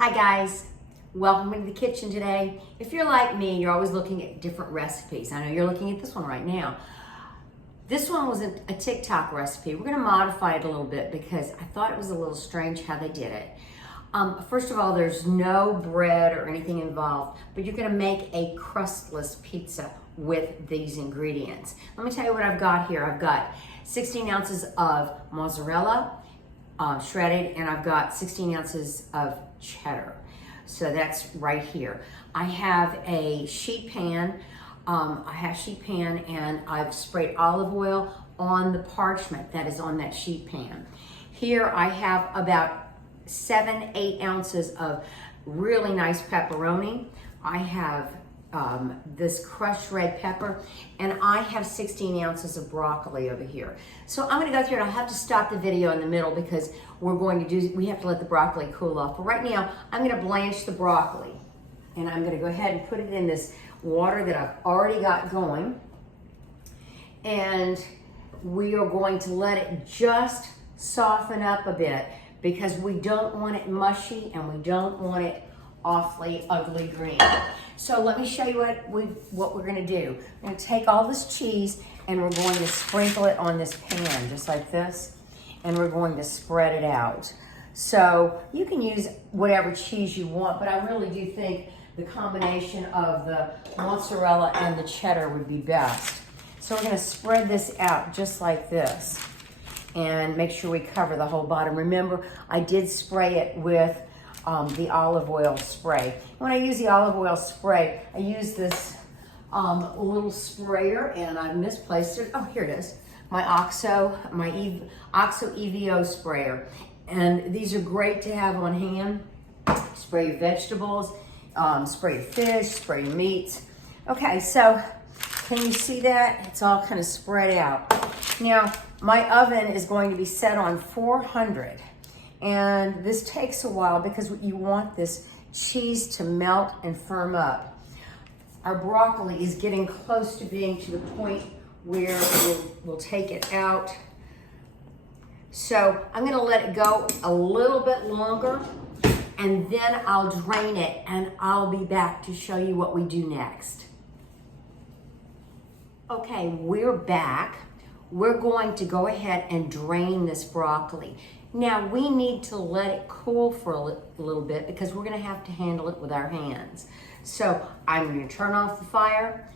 Hi guys, welcome into the kitchen today. If you're like me, you're always looking at different recipes. I know you're looking at this one right now. This one was a TikTok recipe. We're gonna modify it a little bit because I thought it was a little strange how they did it. First of all, there's no bread or anything involved, but you're gonna make a crustless pizza with these ingredients. Let me tell you what I've got here. I've got 16 ounces of mozzarella, shredded, and I've got 16 ounces of cheddar. So that's right here. I have a sheet pan. And I've sprayed olive oil on the parchment that is on that sheet pan. Here I have about 7-8 ounces of really nice pepperoni. I have this crushed red pepper, and I have 16 ounces of broccoli over here. So I'm gonna go through it. I'll have to stop the video in the middle because we have to let the broccoli cool off. But right now, I'm gonna blanch the broccoli, and I'm gonna go ahead and put it in this water that I've already got going. And we are going to let it just soften up a bit because we don't want it mushy and we don't want it awfully ugly green. So let me show you what we're gonna do. We're gonna take all this cheese and we're going to sprinkle it on this pan just like this, and we're going to spread it out. So you can use whatever cheese you want, but I really do think the combination of the mozzarella and the cheddar would be best. So we're gonna spread this out just like this and make sure we cover the whole bottom. Remember, I did spray it with the olive oil spray. When I use the olive oil spray, I use this little sprayer, and I misplaced it. Oh, here it is. My OXO EVO sprayer. And these are great to have on hand. Spray your vegetables, spray your fish, spray your meats. Okay, so can you see that? It's all kind of spread out. Now, my oven is going to be set on 400. And this takes a while because you want this cheese to melt and firm up. Our broccoli is getting close to being to the point where we'll take it out. So I'm gonna let it go a little bit longer, and then I'll drain it and I'll be back to show you what we do next. Okay, we're back. We're going to go ahead and drain this broccoli. Now we need to let it cool for a little bit because we're gonna have to handle it with our hands. So I'm gonna turn off the fire.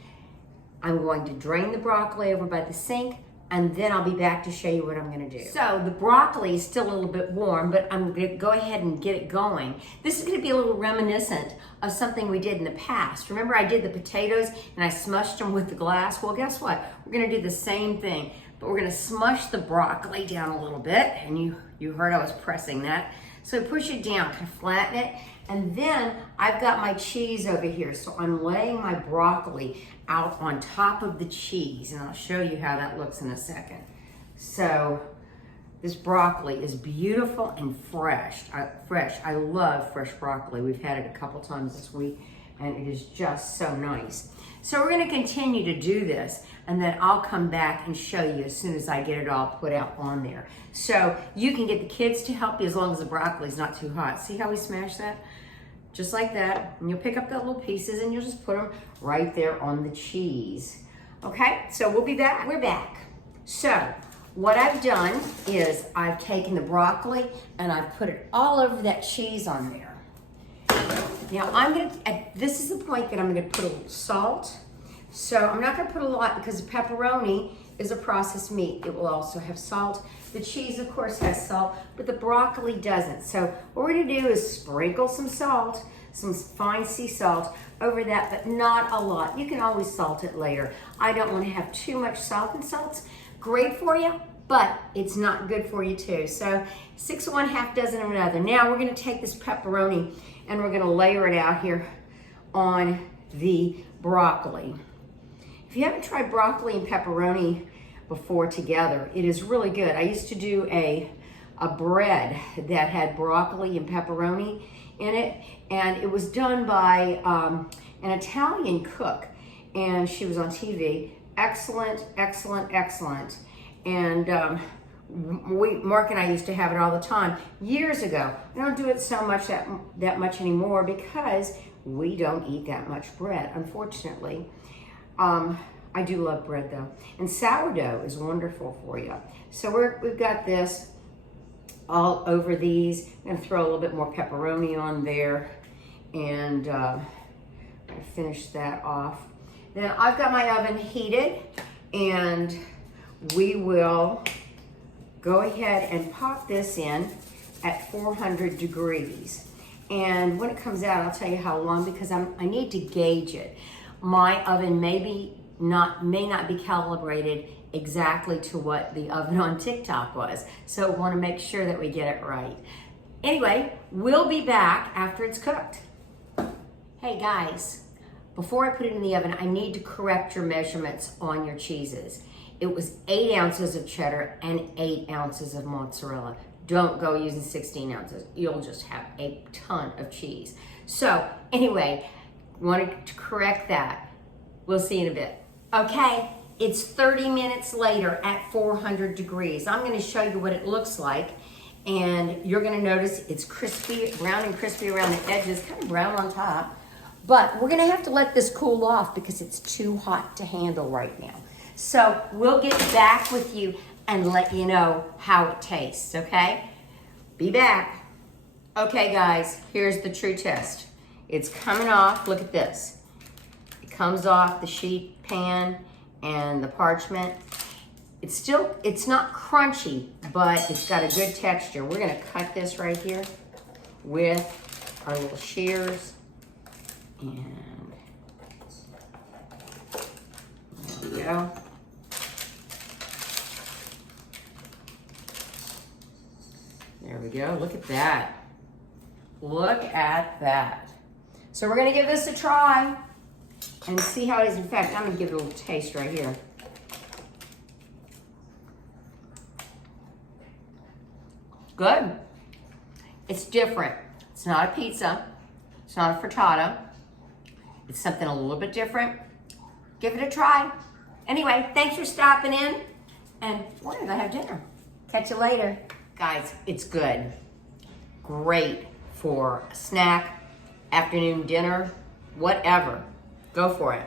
I'm going to drain the broccoli over by the sink, and then I'll be back to show you what I'm gonna do. So the broccoli is still a little bit warm, but I'm gonna go ahead and get it going. This is gonna be a little reminiscent of something we did in the past. Remember I did the potatoes and I smushed them with the glass? Well, guess what? We're gonna do the same thing, but we're gonna smush the broccoli down a little bit, and you heard I was pressing that. So push it down, kind of flatten it, and then I've got my cheese over here. So I'm laying my broccoli out on top of the cheese, and I'll show you how that looks in a second. So this broccoli is beautiful and fresh. I love fresh broccoli. We've had it a couple times this week, and it is just so nice. So we're gonna continue to do this, and then I'll come back and show you as soon as I get it all put out on there. So you can get the kids to help you as long as the broccoli's not too hot. See how we smash that? Just like that. And you'll pick up the little pieces and you'll just put them right there on the cheese. Okay, so we'll be back. We're back. So what I've done is I've taken the broccoli and I've put it all over that cheese on there. Now this is the point that I'm gonna put a little salt. So I'm not gonna put a lot because the pepperoni is a processed meat. It will also have salt. The cheese, of course, has salt, but the broccoli doesn't. So what we're gonna do is sprinkle some salt, some fine sea salt over that, but not a lot. You can always salt it later. I don't wanna have too much salt, and salt's great for you, but it's not good for you too. So 6 of one, half dozen of another. Now we're gonna take this pepperoni and we're gonna layer it out here on the broccoli. If you haven't tried broccoli and pepperoni before together, it is really good. I used to do a bread that had broccoli and pepperoni in it, and it was done by an Italian cook, and she was on TV. Excellent, excellent, excellent. And Mark and I used to have it all the time years ago. We don't do it so much that much anymore because we don't eat that much bread, unfortunately. I do love bread though, and sourdough is wonderful for you. So we've got this all over these. I'm gonna throw a little bit more pepperoni on there, and I'm gonna finish that off. Then I've got my oven heated, and we will go ahead and pop this in at 400 degrees. And when it comes out, I'll tell you how long, because I need to gauge it. My oven may not be calibrated exactly to what the oven on TikTok was. So we want to make sure that we get it right. Anyway, we'll be back after it's cooked. Hey guys, before I put it in the oven, I need to correct your measurements on your cheeses. It was 8 ounces of cheddar and 8 ounces of mozzarella. Don't go using 16 ounces. You'll just have a ton of cheese. So anyway, wanted to correct that. We'll see in a bit. Okay, it's 30 minutes later at 400 degrees. I'm gonna show you what it looks like, and you're gonna notice it's crispy, brown and crispy around the edges, kind of brown on top. But we're gonna have to let this cool off because it's too hot to handle right now. So we'll get back with you and let you know how it tastes, okay? Be back. Okay guys, here's the true test. It's coming off, look at this. It comes off the sheet pan and the parchment. It's not crunchy, but it's got a good texture. We're gonna cut this right here with our little shears. And there we go. There we go, look at that. Look at that. So we're gonna give this a try and see how it is. In fact, I'm gonna give it a little taste right here. Good. It's different. It's not a pizza. It's not a frittata. It's something a little bit different. Give it a try. Anyway, thanks for stopping in, and we're gonna go have dinner. Catch you later. Guys, it's good. Great for a snack, afternoon dinner, whatever. Go for it.